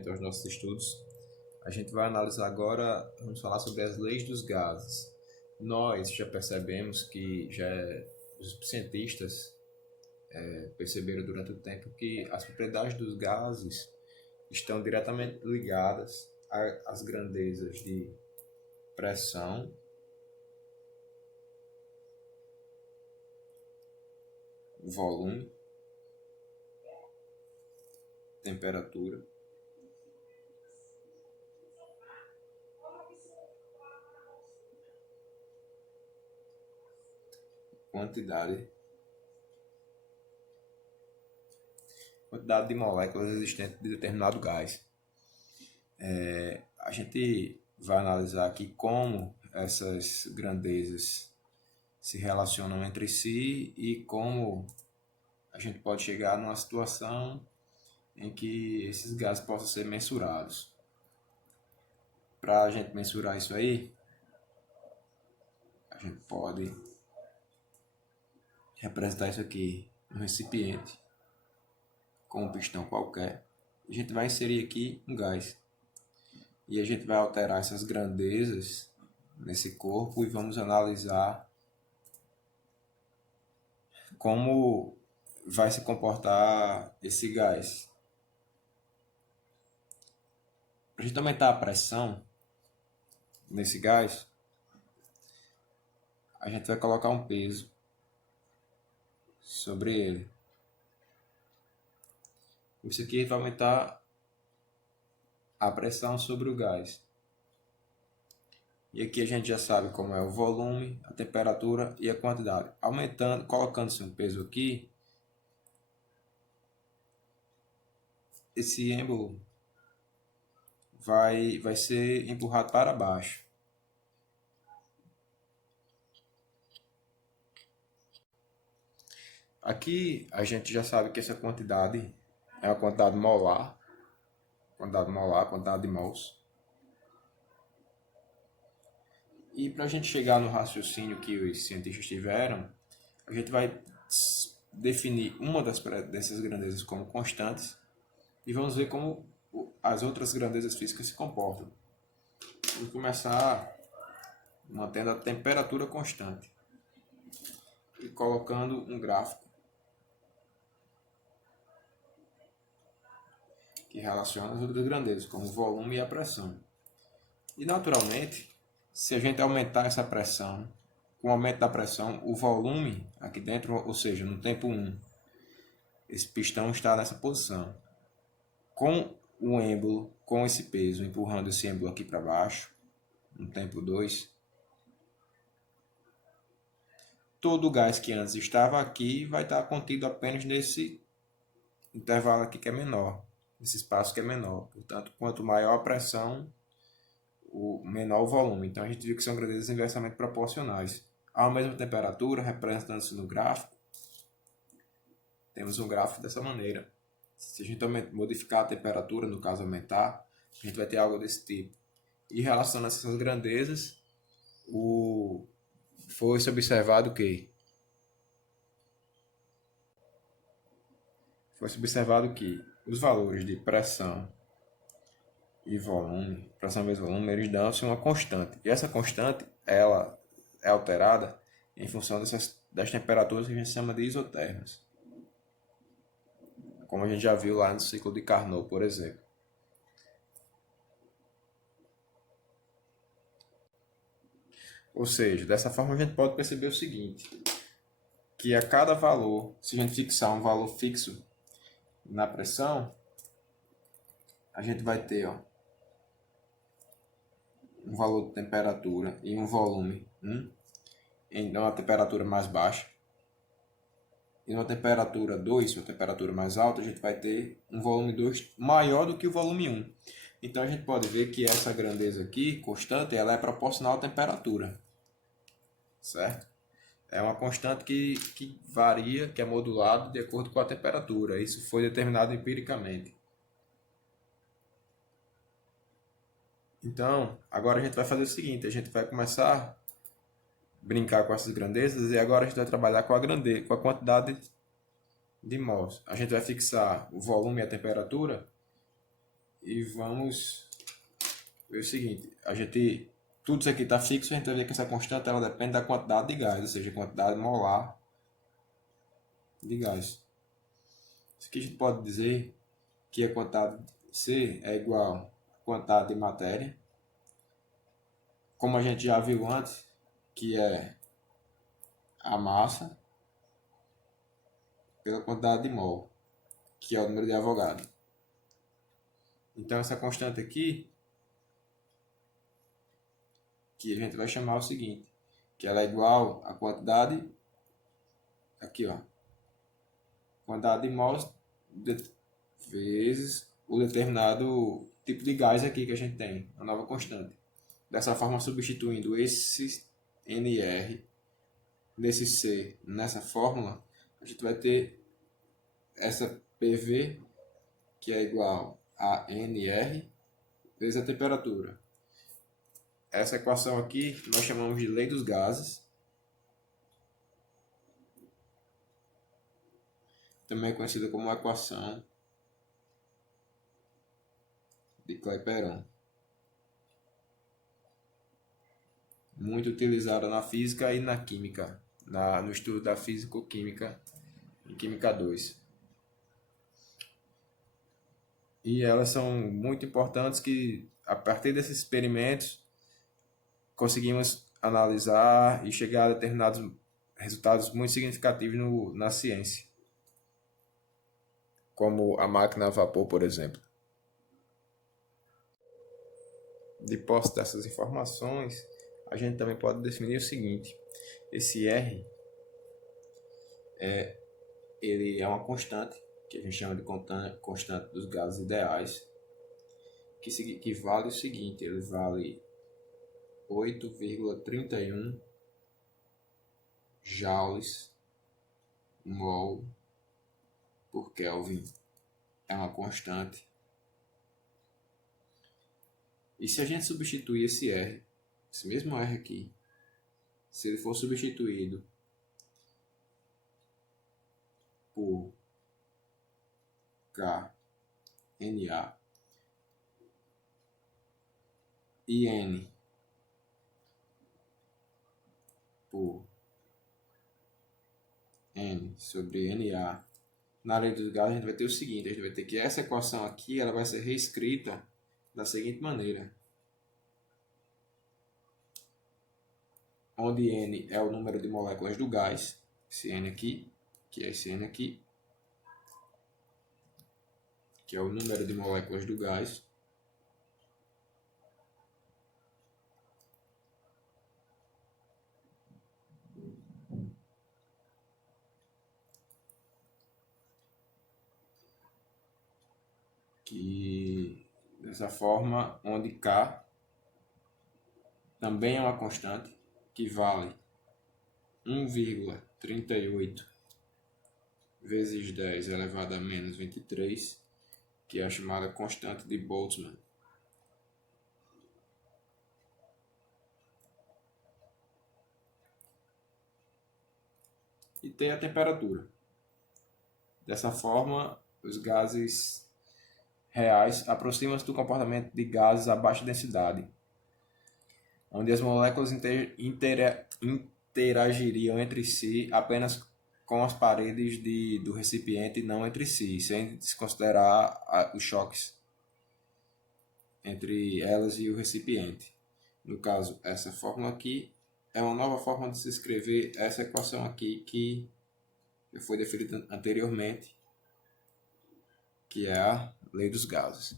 prosseguimento aos nossos estudos, a gente vai analisar agora, vamos falar sobre as leis dos gases. Nós já percebemos que os cientistas perceberam durante o tempo que as propriedades dos gases estão diretamente ligadas às grandezas de pressão, volume, temperatura, quantidade de moléculas existentes de determinado gás. A gente vai analisar aqui como essas grandezas se relacionam entre si e como a gente pode chegar numa situação em que esses gases possam ser mensurados. Para a gente mensurar isso aí, a gente pode representar isso aqui no recipiente com um pistão qualquer. A gente vai inserir aqui um gás e a gente vai alterar essas grandezas nesse corpo e vamos analisar como vai se comportar esse gás. Para a gente aumentar a pressão nesse gás, a gente vai colocar um peso sobre ele. Isso aqui vai aumentar a pressão sobre o gás. E aqui a gente já sabe como é o volume, a temperatura e a quantidade. Aumentando, colocando-se um peso aqui, esse êmbolo vai ser empurrado para baixo. Aqui a gente já sabe que essa quantidade é a quantidade molar, quantidade de mols. E para a gente chegar no raciocínio que os cientistas tiveram, a gente vai definir uma dessas grandezas como constantes e vamos ver como as outras grandezas físicas se comportam. Vamos começar mantendo a temperatura constante e colocando um gráfico que relaciona as outras grandezas, como o volume e a pressão. E naturalmente, se a gente aumentar essa pressão, com o aumento da pressão, o volume aqui dentro, ou seja, no tempo 1, esse pistão está nessa posição. Com o êmbolo, com esse peso, empurrando esse êmbolo aqui para baixo, no tempo 2, todo o gás que antes estava aqui vai estar contido apenas nesse intervalo aqui que é menor, nesse espaço que é menor. Portanto, quanto maior a pressão, o menor o volume. Então a gente viu que são grandezas inversamente proporcionais. À mesma temperatura, representando-se no gráfico, temos um gráfico dessa maneira. Se a gente modificar a temperatura, no caso aumentar, a gente vai ter algo desse tipo. E relacionando essas grandezas, foi-se observado que os valores de pressão e volume, pressão vezes volume, eles dão-se uma constante. E essa constante, ela é alterada em função das temperaturas que a gente chama de isotérmicas. Como a gente já viu lá no ciclo de Carnot, por exemplo. Ou seja, dessa forma a gente pode perceber o seguinte, que a cada valor, se a gente fixar um valor fixo na pressão, a gente vai ter um valor de temperatura e um volume em uma temperatura mais baixa. E numa temperatura 2, uma temperatura mais alta, a gente vai ter um volume 2 maior do que o volume 1. Então a gente pode ver que essa grandeza aqui, constante, ela é proporcional à temperatura. Certo? É uma constante que varia, que é modulada de acordo com a temperatura. Isso foi determinado empiricamente. Então, agora a gente vai fazer o seguinte, a gente vai começar a brincar com essas grandezas e agora a gente vai trabalhar com a quantidade de mols. A gente vai fixar o volume e a temperatura e vamos ver o seguinte, tudo isso aqui está fixo, a gente vai ver que essa constante ela depende da quantidade de gás, ou seja, a quantidade molar de gás. Isso aqui a gente pode dizer que a quantidade C é igual à quantidade de matéria, como a gente já viu antes, que é a massa pela quantidade de mol, que é o número de Avogadro. Então essa constante aqui, que a gente vai chamar o seguinte, que ela é igual à quantidade, aqui ó, quantidade de mols vezes o determinado tipo de gás aqui que a gente tem, a nova constante. Dessa forma, substituindo esse NR nesse C nessa fórmula, a gente vai ter essa PV que é igual a NR vezes a temperatura. Essa equação aqui nós chamamos de lei dos gases, também conhecida como a equação de Clapeyron, muito utilizada na física e na química, no estudo da físico-química em Química 2. E elas são muito importantes que, a partir desses experimentos, conseguimos analisar e chegar a determinados resultados muito significativos na ciência, como a máquina a vapor, por exemplo. De posse dessas informações, a gente também pode definir o seguinte: esse R ele é uma constante, que a gente chama de constante dos gases ideais, que vale o seguinte: ele vale 8,31 joules mol por Kelvin. É uma constante. E se a gente substituir esse R, esse mesmo R aqui, se ele for substituído por KNA e N por N sobre NA na lei dos gases, a gente vai ter o seguinte: a gente vai ter que essa equação aqui ela vai ser reescrita da seguinte maneira, onde N é o número de moléculas do gás, esse N aqui, que é esse N aqui, que é o número de moléculas do gás, que dessa forma, onde K também é uma constante, que vale 1,38 vezes 10 elevado a menos 23, que é a chamada constante de Boltzmann. E tem a temperatura. Dessa forma, os gases reais aproximam-se do comportamento de gases a baixa densidade, onde as moléculas interagiriam entre si apenas com as paredes do recipiente e não entre si, sem desconsiderar os choques entre elas e o recipiente. No caso, essa fórmula aqui é uma nova forma de se escrever essa equação aqui que foi definida anteriormente, que é a lei dos gases.